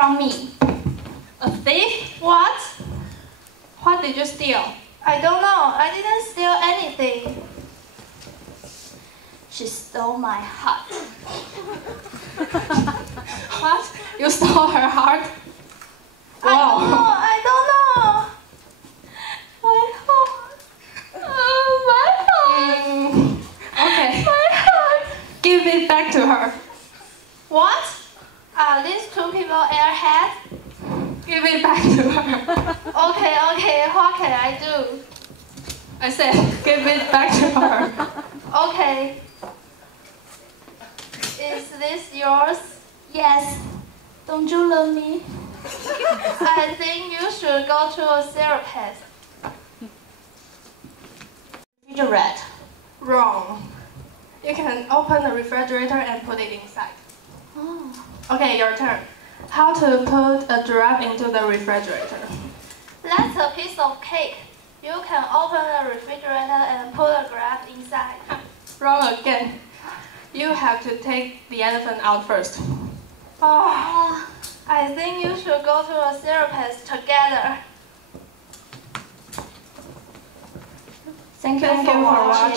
From me. A thief? What? What did you steal? I don't know. I didn't steal anything. She stole my heart. What? You stole her heart? Wow. I don't know. My heart. My heart. Okay. My heart. Give it back to her. What? Are these two people airheads? Give it back to her. Okay. What can I do? I said, give it back to her. Okay. Is this yours? Yes. Don't you love me? I think you should go to a therapist. Refrigerator. Wrong. You can open the refrigerator and put it inside. Oh. Okay, your turn. How to put a giraffe into the refrigerator? That's a piece of cake. You can open the refrigerator and put a giraffe inside. Wrong again. You have to take the elephant out first. Oh, I think you should go to a therapist together. Thank you for watching.